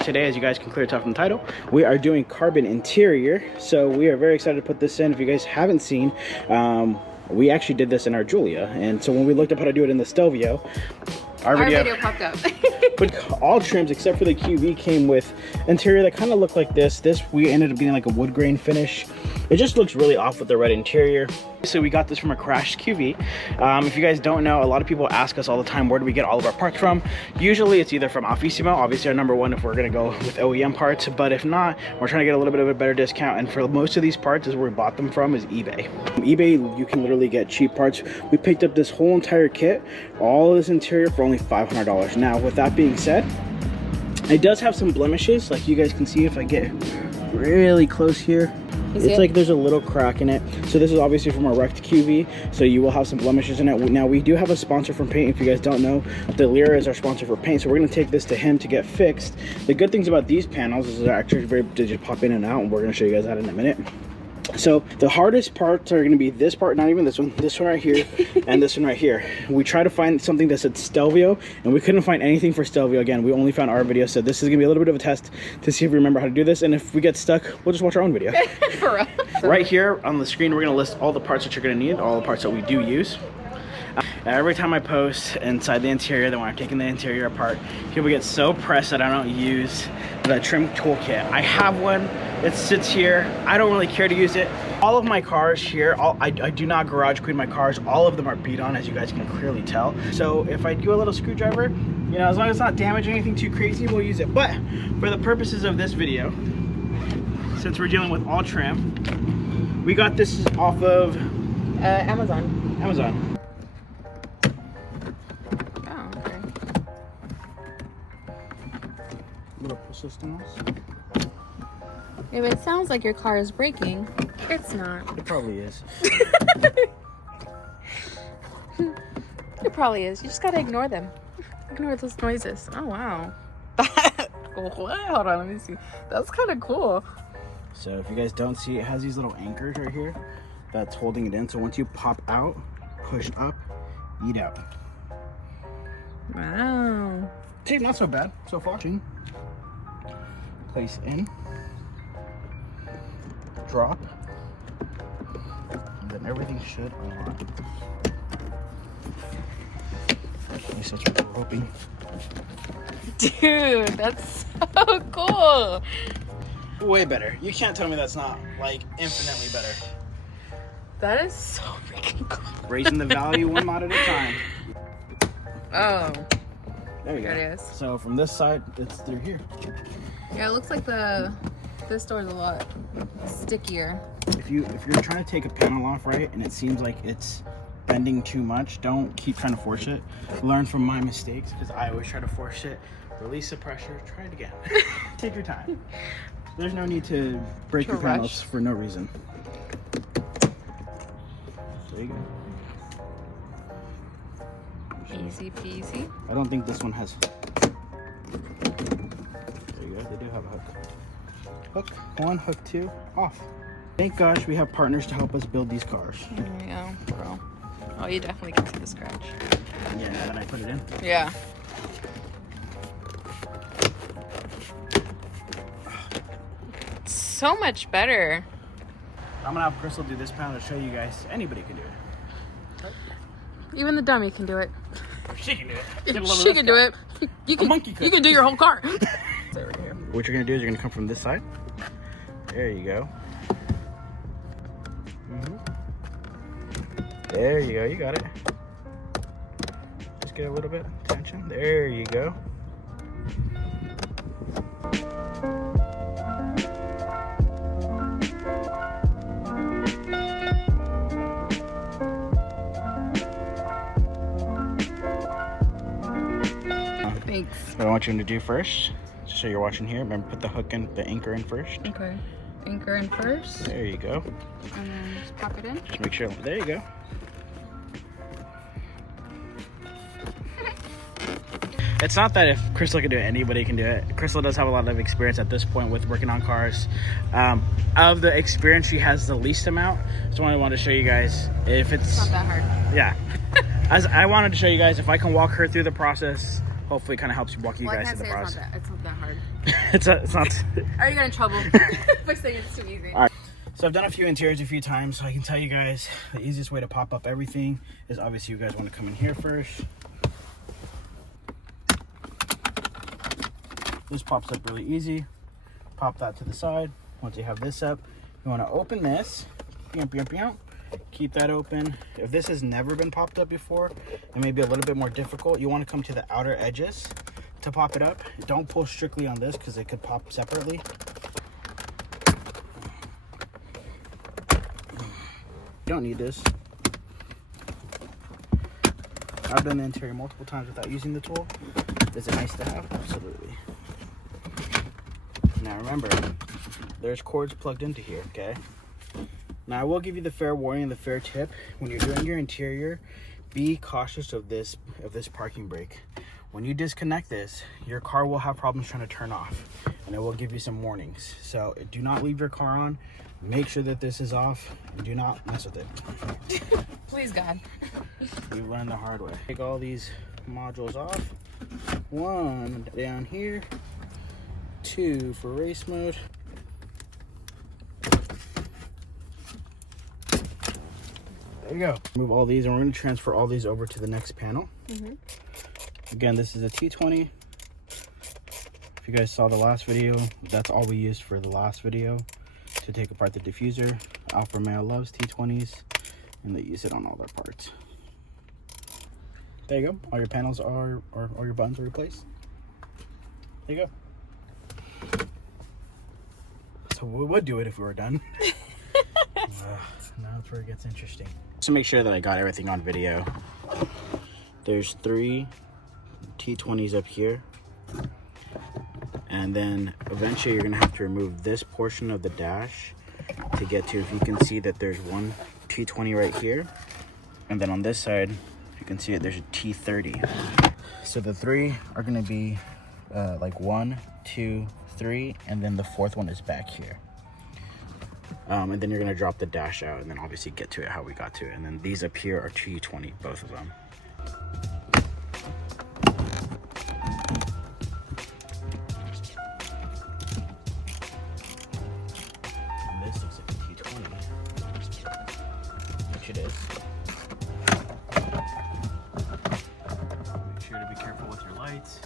Today, as you guys can clearly tell from the title, we are doing carbon interior. So we are very excited to put this in. If you guys haven't seen, we actually did this in our Giulia. And so when we looked up how to do it in the Stelvio, our video popped up. But all trims except for the QV came with interior that kind of looked like this. We ended up getting like a wood grain finish. It just looks really off with the red interior. So we got this from a crashed QV. If you guys don't know, a lot of people ask us all the time, where do we get all of our parts from? Usually it's either from Alfissimo, obviously our #1 if we're gonna go with OEM parts, but if not, we're trying to get a little bit of a better discount. And for most of these parts, is where we bought them from is eBay. eBay, you can literally get cheap parts. We picked up this whole entire kit, all of this interior for only $500. Now, with that being said, it does have some blemishes, like you guys can see if I get really close here. It's like there's a little crack in it. So this is obviously from a wrecked QV, so you will have some blemishes in it. Now we do have a sponsor from paint. If you guys don't know, the Lira is our sponsor for paint, so we're going to take this to him to get fixed. The good things about these panels is they're actually very, they just pop in and out, and we're going to show you guys that in a minute. So the hardest parts are going to be this part, not even this one right here, and this one right here. We tried to find something that said Stelvio, and we couldn't find anything for Stelvio. Again, we only found our video, so this is going to be a little bit of a test to see if we remember how to do this, and if we get stuck, we'll just watch our own video. For real. Right here on the screen, we're going to list all the parts that you're going to need, all the parts that we do use. Every time I post inside the interior, then when I'm taking the interior apart, people get so pressed that I don't use the trim toolkit. I have one, it sits here, I don't really care to use it. All of my cars here, I do not garage clean my cars. All of them are beat on, as you guys can clearly tell. So if I do a little screwdriver, you know, as long as it's not damaging anything too crazy, we'll use it. But for the purposes of this video, since we're dealing with all trim, we got this off of Amazon. Little persistence. If it sounds like your car is braking, it's not. It probably is. It probably is. You just gotta ignore them. Ignore those noises. Oh wow. Hold on, let me see. That's kind of cool. So if you guys don't see, it has these little anchors right here that's holding it in. So once you pop out, push up, eat out. Wow. See, not so bad so far. Place in, drop, and then everything should unlock. At least that's what we're hoping. Dude, that's so cool. Way better. You can't tell me that's not, like, infinitely better. That is so freaking cool. Raising the value one mod at a time. Oh. There you go. There it is. So from this side, it's through here. Yeah, it looks like this door's a lot stickier. If you're trying to take a panel off, right, and it seems like it's bending too much, don't keep trying to force it. Learn from my mistakes, because I always try to force it. Release the pressure, try it again. Take your time. There's no need to break your panels for no reason. There you go. Easy peasy. I don't think this one has. There you go. They do have a hook. Hook 1, hook 2, off. Thank gosh we have partners to help us build these cars. There you go, bro. Oh, you definitely can see the scratch. Yeah, and then I put it in. Yeah. So much better. I'm gonna have Crystal do this panel to show you guys anybody can do it. Even the dummy can do it. She can do it. She can do it. You can, monkey could. You can do your whole car. What you're gonna do is you're gonna come from this side. There you go. There you go. You got it. Just get a little bit of tension. There you go. Thanks. What I want you to do first, so you're watching here, remember put the hook in, the anchor in first. Okay. Anchor in first. There you go. And then just pop it in. Just make sure, there you go. It's not that if Crystal can do it, anybody can do it. Crystal does have a lot of experience at this point with working on cars. Of the experience, she has the least amount. So I wanted to show you guys if it's not that hard. Yeah. As I wanted to show you guys, if I can walk her through the process hopefully it kind of helps you walk you guys through the process. It's not that hard. It's not. I already got in trouble by saying it's too easy. All right. So I've done a few interiors a few times, so I can tell you guys the easiest way to pop up everything is obviously you guys want to come in here first. This pops up really easy. Pop that to the side. Once you have this up, you want to open this. Keep that open. If this has never been popped up before, it may be a little bit more difficult. You want to come to the outer edges to pop it up. Don't pull strictly on this because it could pop separately. You don't need this. I've done the interior multiple times without using the tool. Is it nice to have? Absolutely. Now remember, there's cords plugged into here, okay? Now I will give you the fair warning and the fair tip. When you're doing your interior, be cautious of this parking brake. When you disconnect this, your car will have problems trying to turn off, and it will give you some warnings. So do not leave your car on. Make sure that this is off, and do not mess with it. Please, God. We learned the hard way. Take all these modules off. One down here. 2 for race mode. There you go. Move all these, and we're going to transfer all these over to the next panel. Again, this is a T20. If you guys saw the last video, that's all we used for the last video to take apart the diffuser. Alfa Romeo loves T20s, and they use it on all their parts. There you go. All your panels are, or your buttons are replaced. There you go. So we would do it if we were done. Now that's where it gets interesting. Just to make sure that I got everything on video, there's 3 T20s up here, and then eventually you're gonna have to remove this portion of the dash to get to, if you can see that there's 1 T20 right here, and then on this side you can see it, there's a T30. So the 3 are gonna be like 1, 2, 3, and then the 4th one is back here. And then you're gonna drop the dash out, and then obviously get to it how we got to it. And then these up here are T20, both of them. And this looks like a T20, which it is. Make sure to be careful with your lights.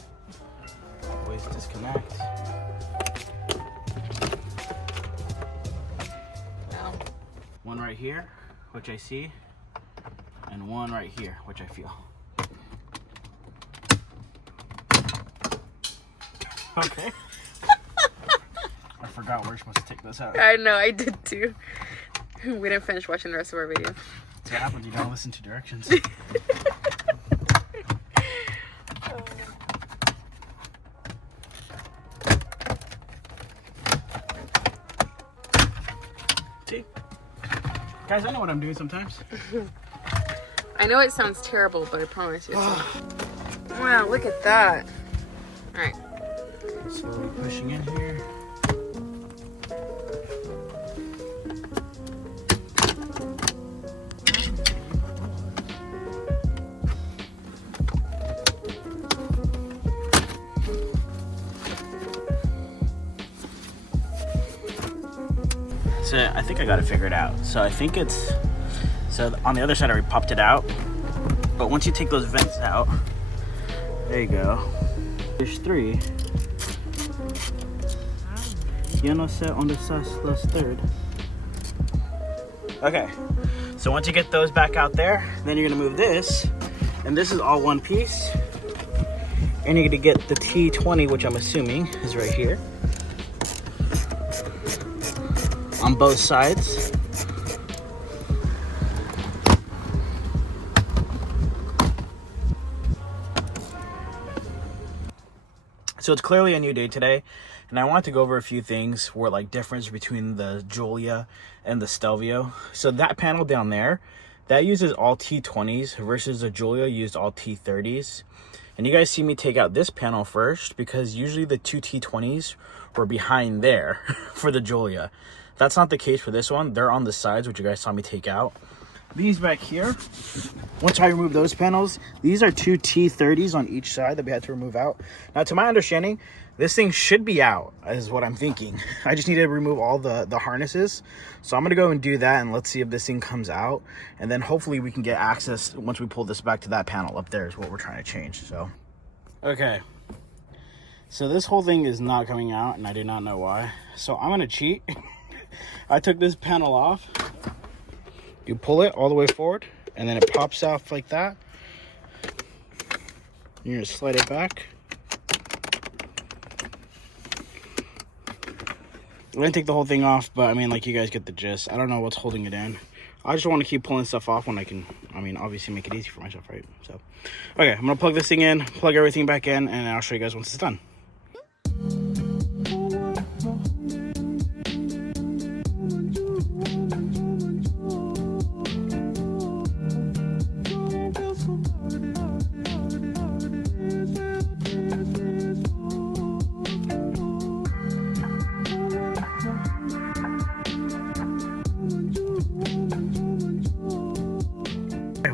Always disconnect. One right here, which I see, and one right here, which I feel. Okay. I forgot we're supposed to take this out. I know, I did too. We didn't finish watching the rest of our video. That's what happens, you don't listen to directions. See? Guys, I know what I'm doing sometimes. I know it sounds terrible, but I promise you it's not. Wow, look at that. Alright. Slowly pushing in here. So I think I got it figured out. So I think it's, so on the other side I already popped it out, but once you take those vents out, there you go. There's 3. Yo no sé dónde está la 3rd. Okay, so once you get those back out there, then you're gonna move this, and this is all one piece, and you're gonna get the T20, which I'm assuming is right here, on both sides. So it's clearly a new day today, and I wanted to go over a few things where like difference between the Giulia and the Stelvio. So that panel down there, that uses all T20s versus the Giulia used all T30s. And you guys see me take out this panel first because usually the 2 T20s were behind there for the Giulia. That's not the case for this one. They're on the sides, which you guys saw me take out. these back here, once I remove those panels, these are two T30s on each side that we had to remove out. Now, to my understanding, this thing should be out, is what I'm thinking. I just need to remove all the harnesses. So I'm gonna go and do that, and let's see if this thing comes out. And then hopefully we can get access once we pull this back to that panel up there is what we're trying to change, so. Okay, so this whole thing is not coming out, and I do not know why. So I'm gonna cheat. I took this panel off. You pull it all the way forward, and then it pops off like that. You're gonna slide it back. I didn't take the whole thing off, but I mean, like, you guys get the gist. I don't know what's holding it in. I just want to keep pulling stuff off when I can, I mean, obviously make it easy for myself, right? So, okay, I'm gonna plug this thing in, plug everything back in, and I'll show you guys once it's done.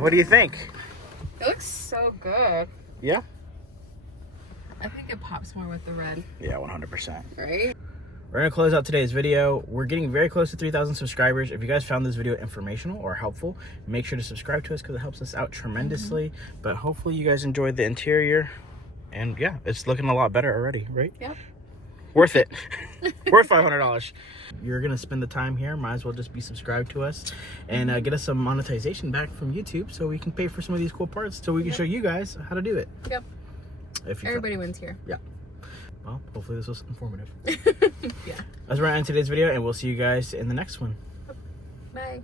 What do you think? It looks so good. Yeah? I think it pops more with the red. Yeah, 100%. Right? We're gonna close out today's video. We're getting very close to 3,000 subscribers. If you guys found this video informational or helpful, make sure to subscribe to us because it helps us out tremendously. But hopefully you guys enjoyed the interior. And yeah, it's looking a lot better already, right? Yep. Worth it. Worth $500. You're gonna spend the time here, might as well just be subscribed to us and get us some monetization back from YouTube so we can pay for some of these cool parts so we can show you guys how to do it. Yep. If everybody wins here. Yeah. Well, hopefully this was informative. Yeah. That's where I end today's video, and we'll see you guys in the next one. Bye.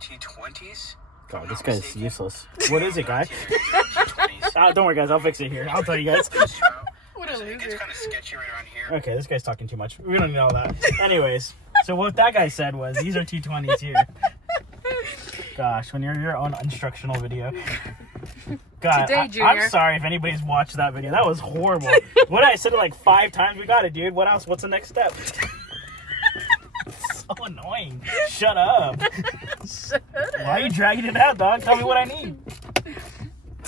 T20s. God, this guy's useless. What is it, guy? Don't worry, guys. I'll fix it here. I'll tell you guys. What a loser. It's kind of sketchy right around here. Okay, this guy's talking too much. We don't need all that. Anyways, so what that guy said was, these are T20s here. Gosh, when you're your own instructional video. God, Today, Junior. I'm sorry if anybody's watched that video. That was horrible. What, I said it like 5 times. We got it, dude. What else? What's the next step? So annoying. Shut up. Shut up. Why are you dragging it out, dog? Tell me what I need.